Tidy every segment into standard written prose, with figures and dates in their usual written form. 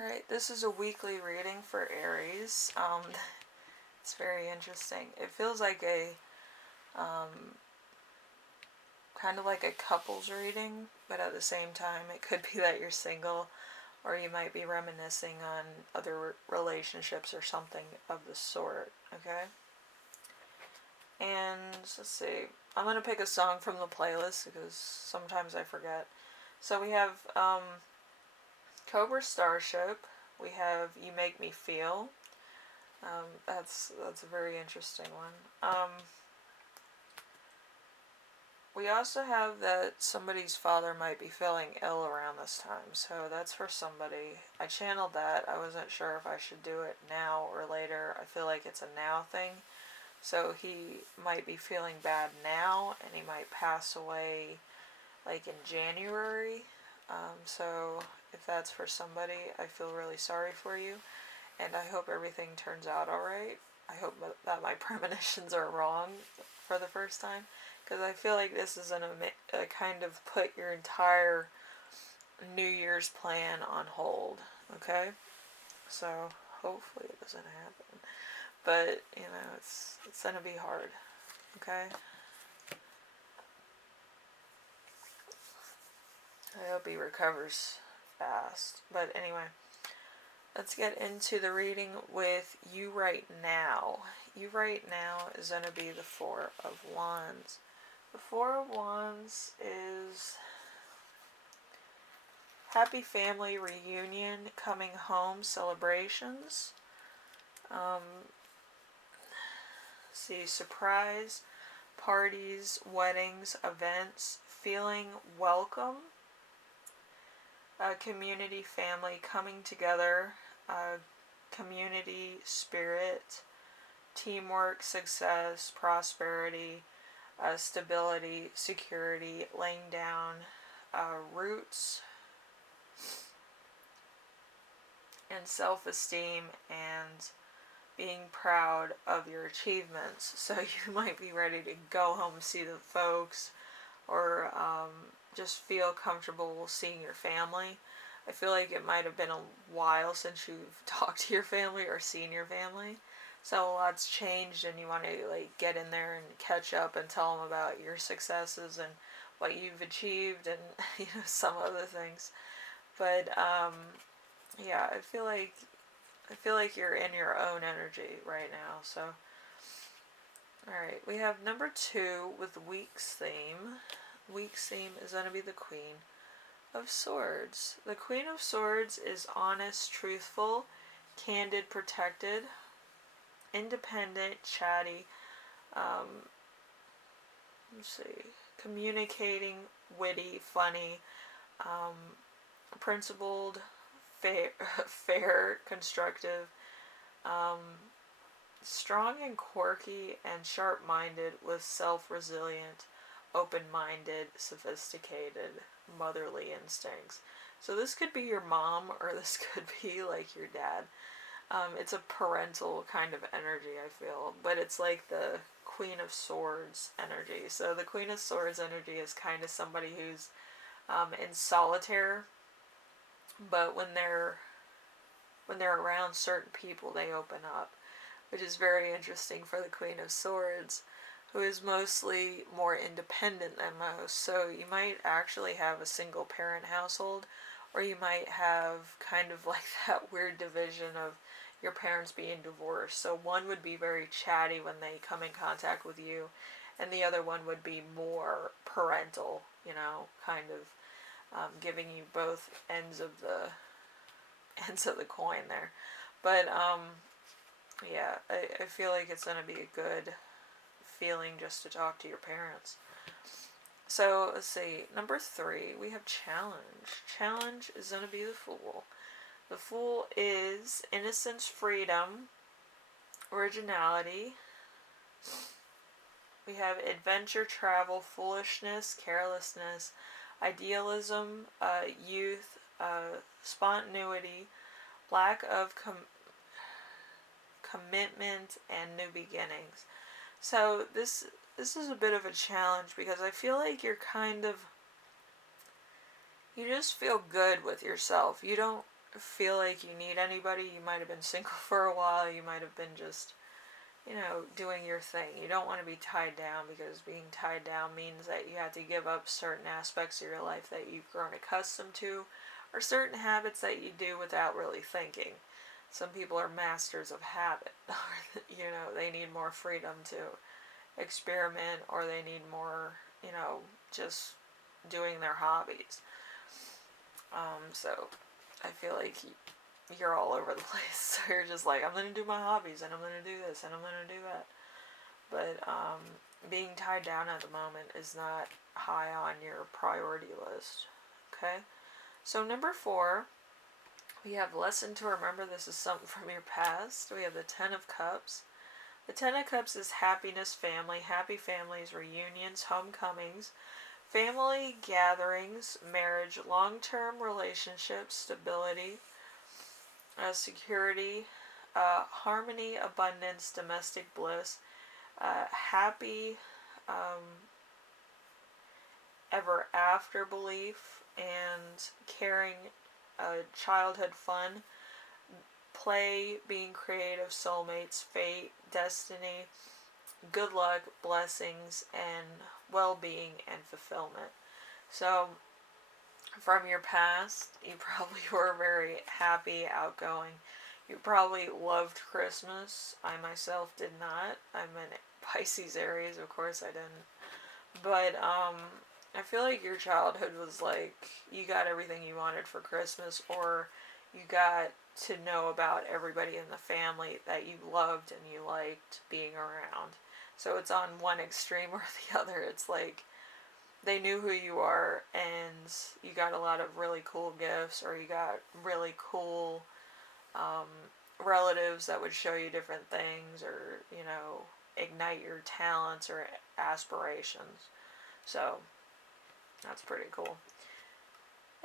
Alright, this is a weekly reading for Aries. It's very interesting. It feels like a, kind of like a couples reading, but at the same time, it could be that you're single, or you might be reminiscing on other relationships or something of the sort, okay? And, let's see, I'm going to pick a song from the playlist, because sometimes I forget. So we have, Cobra Starship. We have You Make Me Feel. That's a very interesting one. We also have that somebody's father might be feeling ill around this time, so that's for somebody. I channeled that. I wasn't sure if I should do it now or later. I feel like it's a now thing. So he might be feeling bad now, and he might pass away like in January. So if that's for somebody, I feel really sorry for you, and I hope everything turns out alright. I hope that my premonitions are wrong for the first time, because I feel like this is a kind of put your entire New Year's plan on hold, okay? So hopefully it doesn't happen, but you know, it's gonna be hard, okay? I hope he recovers fast. But anyway, let's get into the reading with You Right Now. You Right Now is going to be the Four of Wands. The Four of Wands is happy family reunion, coming home celebrations. See, surprise parties, weddings, events, feeling welcome. Community, family, coming together, community spirit, teamwork, success, prosperity, stability, security, laying down roots, and self-esteem, and being proud of your achievements. So you might be ready to go home and see the folks, or just feel comfortable seeing your family. I feel like it might have been a while since you've talked to your family or seen your family, so a lot's changed, and you want to like get in there and catch up and tell them about your successes and what you've achieved, and you know, some other things. But yeah, I feel like you're in your own energy right now. So alright, we have number 2 with the week's theme. Week's theme is going to be the Queen of Swords. The Queen of Swords is honest, truthful, candid, protected, independent, chatty, let's see, communicating, witty, funny, principled, fair, constructive, strong and quirky, and sharp-minded, with self-resilient, open-minded, sophisticated, motherly instincts. So this could be your mom, or this could be like your dad. It's a parental kind of energy, I feel, but it's like the Queen of Swords energy. So the Queen of Swords energy is kind of somebody who's in solitaire, but when they're around certain people, they open up, which is very interesting for the Queen of Swords, who is mostly more independent than most. So you might actually have a single parent household, or you might have kind of like that weird division of your parents being divorced. So one would be very chatty when they come in contact with you, and the other one would be more parental, you know, kind of giving you both ends of the coin there. But yeah, I feel like it's going to be a good feeling just to talk to your parents. So let's see, number 3, we have challenge. Challenge is going to be the Fool. The Fool is innocence, freedom, originality. We have adventure, travel, foolishness, carelessness, idealism, youth, spontaneity, lack of commitment, and new beginnings. So this is a bit of a challenge, because I feel like you're kind of, you just feel good with yourself. You don't feel like you need anybody. You might have been single for a while. You might have been just, doing your thing. You don't want to be tied down, because being tied down means that you have to give up certain aspects of your life that you've grown accustomed to, or certain habits that you do without really thinking. Some people are masters of habit. They need more freedom to experiment, or they need more, just doing their hobbies. So I feel like you're all over the place. So you're just like, I'm going to do my hobbies, and I'm going to do this, and I'm going to do that. But being tied down at the moment is not high on your priority list. Okay? So number 4, we have lesson to remember. This is something from your past. We have the 10 of Cups. The 10 of Cups is happiness, family, happy families, reunions, homecomings, family gatherings, marriage, long-term relationships, stability, security, harmony, abundance, domestic bliss, happy, ever after belief, and caring, childhood fun, play, being creative, soulmates, fate, destiny, good luck, blessings, and well-being and fulfillment. So from your past, you probably were very happy, outgoing. You probably loved Christmas. I myself did not. I'm an Pisces, Aries, of course I didn't. But I feel like your childhood was like, you got everything you wanted for Christmas, or you got to know about everybody in the family that you loved and you liked being around. So it's on one extreme or the other. It's like they knew who you are, and you got a lot of really cool gifts, or you got really cool relatives that would show you different things, or ignite your talents or aspirations. So that's pretty cool.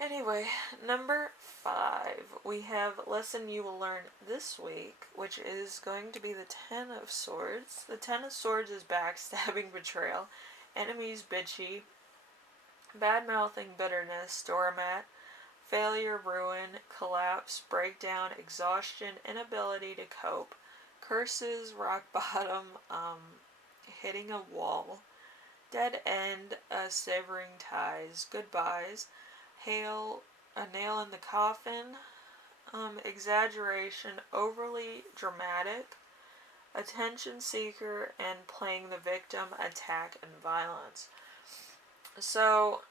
Anyway, number 5, we have lesson you will learn this week, which is going to be the 10 of Swords. The 10 of Swords is backstabbing, betrayal, enemies, bitchy, bad-mouthing, bitterness, doormat, failure, ruin, collapse, breakdown, exhaustion, inability to cope, curses, rock bottom, hitting a wall, dead end, severing ties, goodbyes, hail, a nail in the coffin, exaggeration, overly dramatic, attention seeker, and playing the victim, attack, and violence. So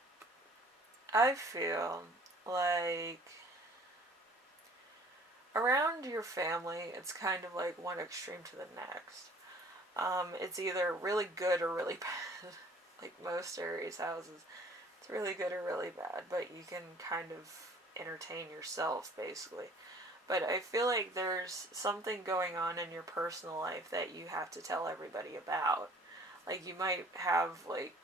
I feel like around your family, it's kind of like one extreme to the next. It's either really good or really bad. Like most Aries houses, it's really good or really bad, but you can kind of entertain yourself, basically. But I feel like there's something going on in your personal life that you have to tell everybody about. Like, you might have, like,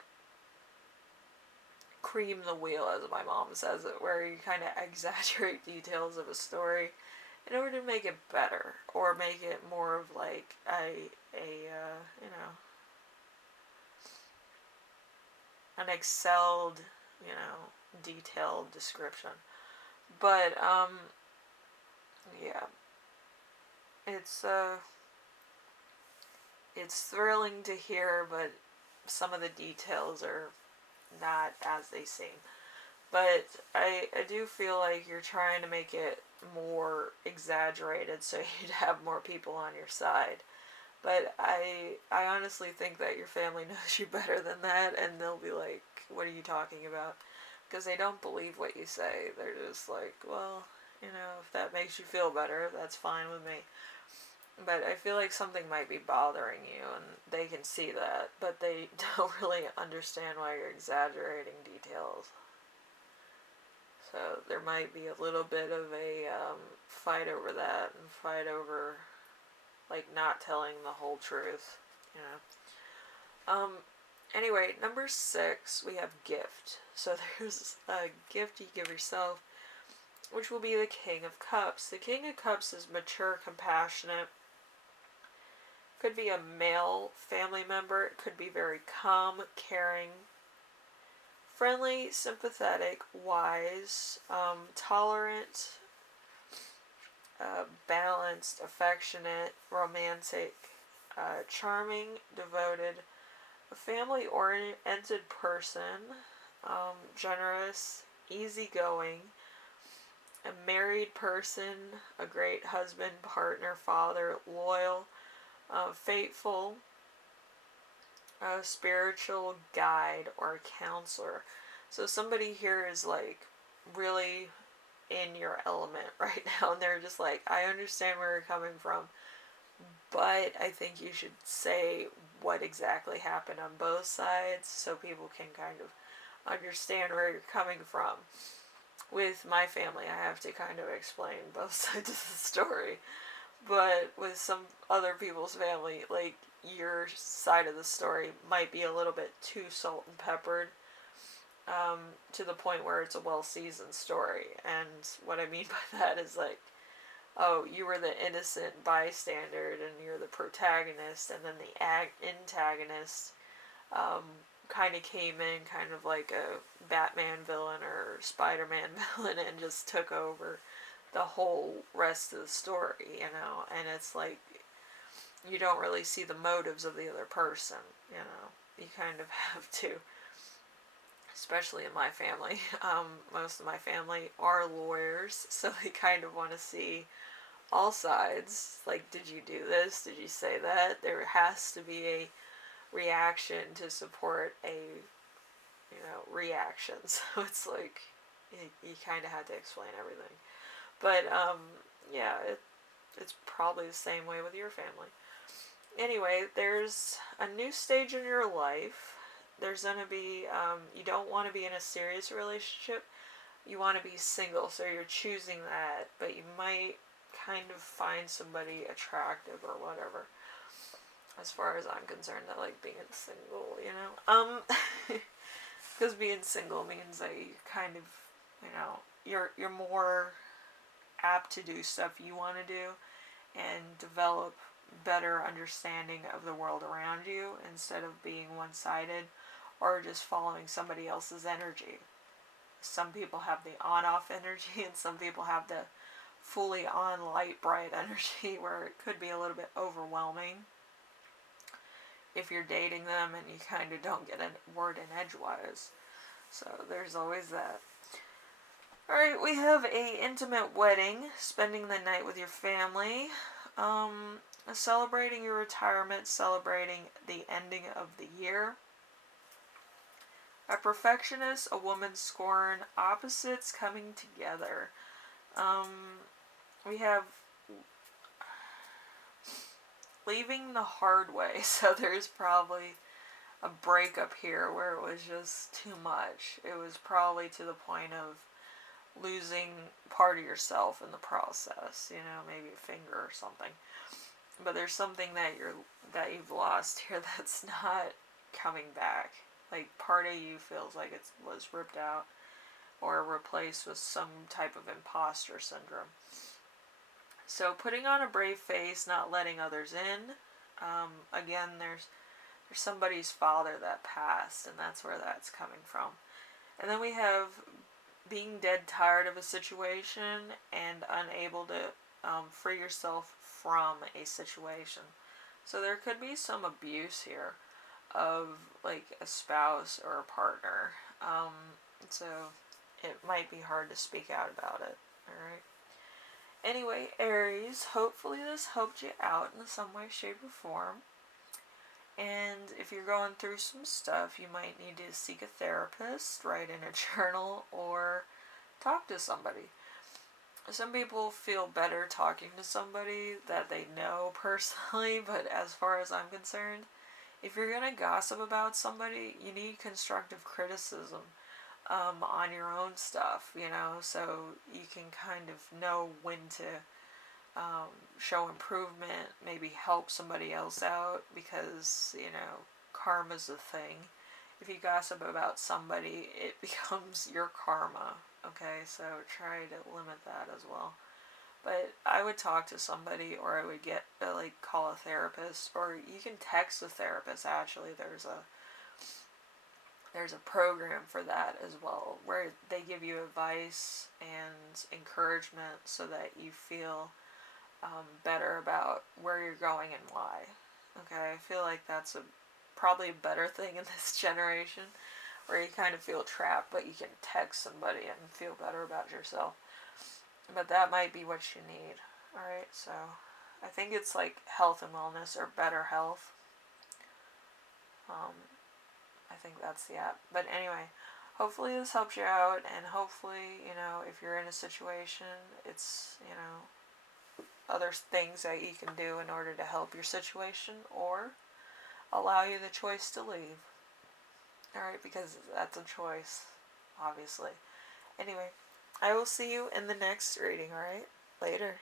cream the wheel, as my mom says it, where you kind of exaggerate details of a story in order to make it better, or make it more of like an excelled, detailed description. But yeah, it's thrilling to hear, but some of the details are not as they seem. But I do feel like you're trying to make it more exaggerated so you'd have more people on your side. But I honestly think that your family knows you better than that, and they'll be like, what are you talking about? Because they don't believe what you say. They're just like, well, if that makes you feel better, that's fine with me. But I feel like something might be bothering you, and they can see that, but they don't really understand why you're exaggerating details. So there might be a little bit of a fight over that, and fight over, like, not telling the whole truth, Anyway, number 6, we have gift. So there's a gift you give yourself, which will be the King of Cups. The King of Cups is mature, compassionate. Could be a male family member. It could be very calm, caring, friendly, sympathetic, wise, tolerant, balanced, affectionate, romantic, charming, devoted, a family-oriented person, generous, easygoing, a married person, a great husband, partner, father, loyal, faithful, a spiritual guide or counselor. So somebody here is like really in your element right now, and they're just like, I understand where you're coming from, but I think you should say what exactly happened on both sides so people can kind of understand where you're coming from. With my family, I have to kind of explain both sides of the story, but with some other people's family, like, your side of the story might be a little bit too salt and peppered, to the point where it's a well-seasoned story. And what I mean by that is like, oh, you were the innocent bystander and you're the protagonist, and then the antagonist kind of came in kind of like a Batman villain or Spider-Man villain and just took over the whole rest of the story, you know. And it's like, you don't really see the motives of the other person, you know. You kind of have to, especially in my family. Most of my family are lawyers, so they kind of want to see all sides. Like, did you do this? Did you say that? There has to be a reaction to support a, you know, reaction. So it's like, you kind of had to explain everything. But, yeah, it's probably the same way with your family. Anyway, there's a new stage in your life. There's going to be, you don't want to be in a serious relationship. You want to be single, so you're choosing that. But you might kind of find somebody attractive or whatever. As far as I'm concerned, I like being single, you know. Because being single means that you kind of, you know, you're more apt to do stuff you want to do and develop better understanding of the world around you instead of being one-sided or just following somebody else's energy. Some people have the on-off energy, and some people have the fully on light bright energy where it could be a little bit overwhelming if you're dating them and you kind of don't get a word in edgewise. So there's always that. Alright, we have a intimate wedding, spending the night with your family, celebrating your retirement, celebrating the ending of the year. A perfectionist, a woman scorn, opposites coming together. We have leaving the hard way, so there's probably a breakup here where it was just too much. It was probably to the point of losing part of yourself in the process, you know, maybe a finger or something. But there's something that you've lost here that's not coming back. Like, part of you feels like it was ripped out or replaced with some type of imposter syndrome. So putting on a brave face, not letting others in. Again, there's somebody's father that passed, and that's where that's coming from. And then we have being dead tired of a situation and unable to free yourself from a situation. So there could be some abuse here of like a spouse or a partner. So it might be hard to speak out about it. Alright. Anyway, Aries, hopefully this helped you out in some way, shape, or form. And if you're going through some stuff, you might need to seek a therapist, write in a journal, or talk to somebody. Some people feel better talking to somebody that they know personally, but as far as I'm concerned, if you're going to gossip about somebody, you need constructive criticism on your own stuff, you know, so you can kind of know when to show improvement, maybe help somebody else out, because, you know, karma's a thing. If you gossip about somebody, it becomes your karma, okay, so try to limit that as well. But I would talk to somebody, or I would call a therapist, or you can text a therapist. Actually, there's a program for that as well, where they give you advice and encouragement so that you feel better about where you're going and why. Okay, I feel like that's probably a better thing in this generation, where you kind of feel trapped, but you can text somebody and feel better about yourself. But that might be what you need. Alright, so I think it's like health and wellness, or better health. I think that's the app. But anyway, hopefully this helps you out, and hopefully, if you're in a situation, it's, other things that you can do in order to help your situation, or allow you the choice to leave. Alright, because that's a choice, obviously. Anyway, I will see you in the next reading, alright? Later.